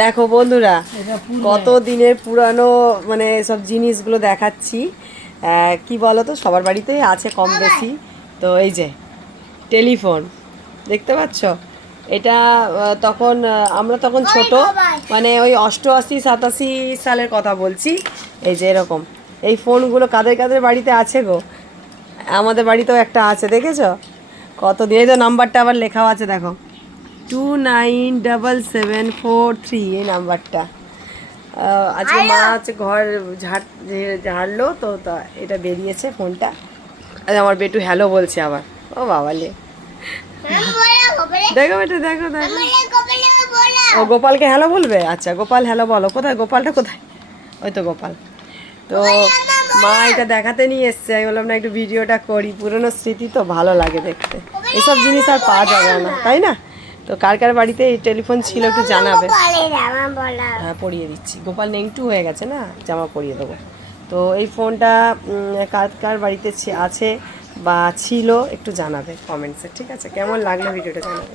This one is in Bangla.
দেখো বন্ধুরা কত দিনের পুরানো মানে সব জিনিসগুলো দেখাচ্ছি। কি বলো তো, সবার বাড়িতেই আছে কম বেশি। তো এই যে টেলিফোন দেখতে পাচ্ছ, এটা আমরা তখন ছোট, মানে ওই 88-87 সালের কথা বলছি। এই যে এরকম এই ফোনগুলো কাদের কাদের বাড়িতে আছে গো? আমাদের বাড়িতেও একটা আছে, দেখেছো? কত দিয়ে, এই তো নাম্বারটা আবার লেখাও আছে, দেখো 297743 এই নাম্বারটা। আজকে মা হচ্ছে ঘর ঝাড়লো তো, তা এটা বেরিয়েছে ফোনটা। আর আমার বেটু হ্যালো বলছে আবার, ও বাবালে। দেখো বেটা, দেখো দেখো, ও গোপালকে হ্যালো বলবে। আচ্ছা গোপাল হ্যালো বলো। কোথায় গোপালটা, কোথায়? ওই তো গোপাল। তো মা এটা দেখাতে নিয়ে এসছে, আমি বললাম না একটু ভিডিওটা করি, পুরনো স্মৃতি তো ভালো লাগে দেখতে। এসব জিনিস আর পাওয়া যাবে না, তাই না? তো কার কার বাড়িতে এই টেলিফোন ছিল একটু জানাবে। হ্যাঁ পরিয়ে দিচ্ছি, গোপাল নেংটু হয়ে গেছে না, জামা পরিয়ে দেবো। তো এই ফোনটা কার কার বাড়িতে আছে বা ছিল একটু জানাবে কমেন্টসে, ঠিক আছে? কেমন লাগলো ভিডিওটা জানাবে।